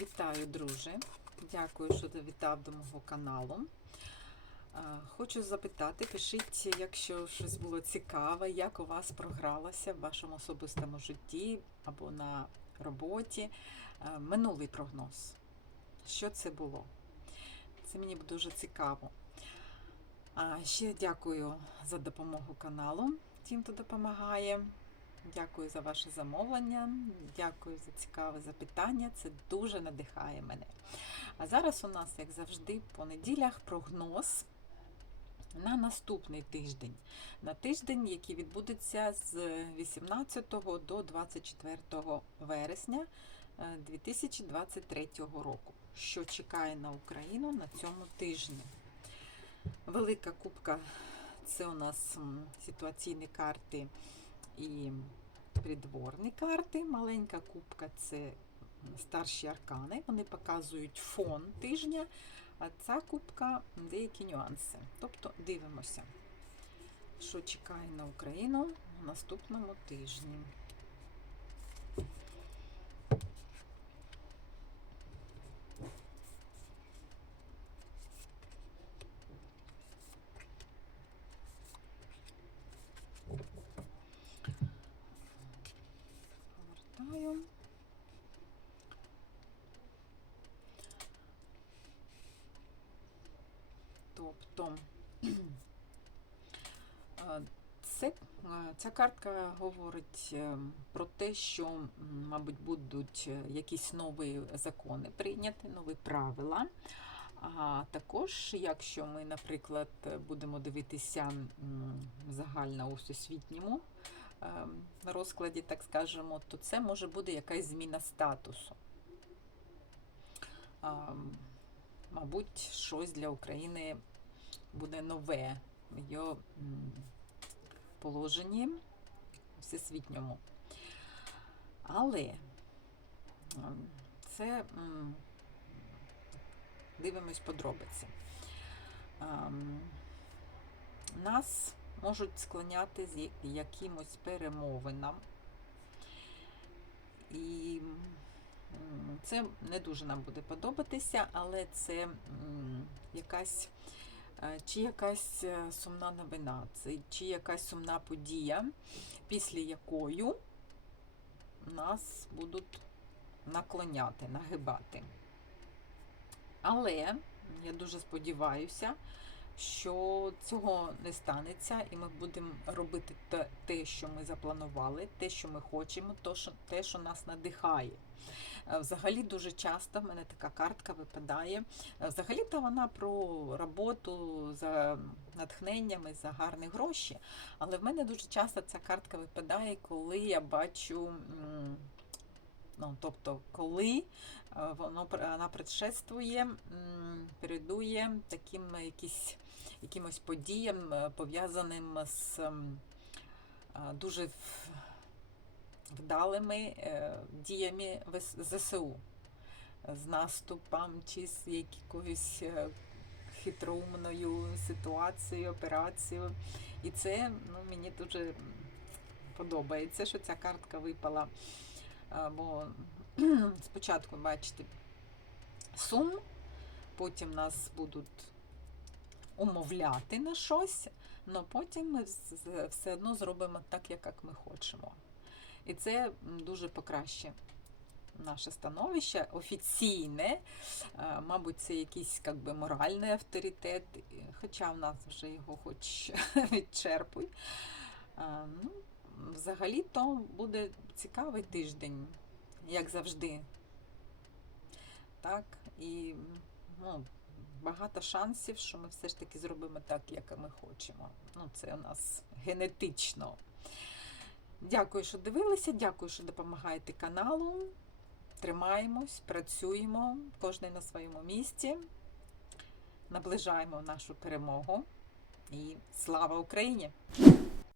Вітаю, друже. Дякую, що завітав до мого каналу. Е, Хочу запитати, пишіть, якщо щось було цікаве, як у вас програлося в вашому особистому житті або на роботі. Е, Минулий прогноз. Що це було? Це мені дуже цікаво. Ще дякую за допомогу каналу, тим, хто допомагає. Дякую за ваше замовлення, дякую за цікаве запитання. Це дуже надихає мене. А зараз у нас, як завжди, по неділях прогноз на наступний тиждень. На тиждень, який відбудеться з 18 до 24 вересня е, 2023 року. Що чекає на Україну на цьому тижні? Велика кубка це у нас ситуаційні карти і придворні карти. Маленька кубка це старші аркани. Вони показують фон тижня, а ця кубка деякі нюанси. Тобто дивимося, що чекає на Україну в наступному тижні. Повертаю. Тобто е, це, е, ця картка говорить е, про те, що, мабуть, будуть якісь нові закони прийняті, нові правила. А також, якщо ми, наприклад, будемо дивитися загально у всесвітньому розкладі, так скажемо, то це може бути якась зміна статусу. Мабуть, щось для України буде нове в її положенні всесвітньому. Але це дивимось подробиці. Нас можуть склоняти з якимось перемовинам. І це не дуже нам буде подобатися, але це якась е, чи якась е, сумна новина, чи якась сумна подія, після якої нас будуть наклоняти, нагибати. Але я дуже сподіваюся, що цього не станеться, і ми будемо робити те, що ми запланували, те, що ми хочемо, те, що нас надихає. Е, Взагалі дуже часто в мене така картка випадає. Е, Взагалі-то вона про роботу за натхненнями, за гарні гроші. Але в мене дуже часто ця картка випадає, коли я бачу. Ну, тобто, коли е, воно вона предшествує, передує таким якісь, якимось подіям, е, пов'язаним з дуже вдалими е, діями ЗСУ, з наступом чи з якоюсь е, хитроумною ситуацією, операцією. І це ну, мені дуже подобається, що ця картка випала. Бо спочатку, бачите, сум, потім нас будуть умовляти на щось, але потім ми все одно зробимо так, як ми хочемо. І це дуже покращить наше становище офіційне, Е, мабуть, це якийсь як би, моральний авторитет, хоча в нас вже його хоч відчерпуй. Е, Ну, взагалі-то буде цікавий тиждень, як завжди. Так, і ну, багато шансів, що ми все ж таки зробимо так, як ми хочемо. Ну, це у нас генетично. Дякую, що дивилися, дякую, що допомагаєте каналу. Тримаємось, працюємо, кожен на своєму місці. Наближаємо нашу перемогу. І слава Україні!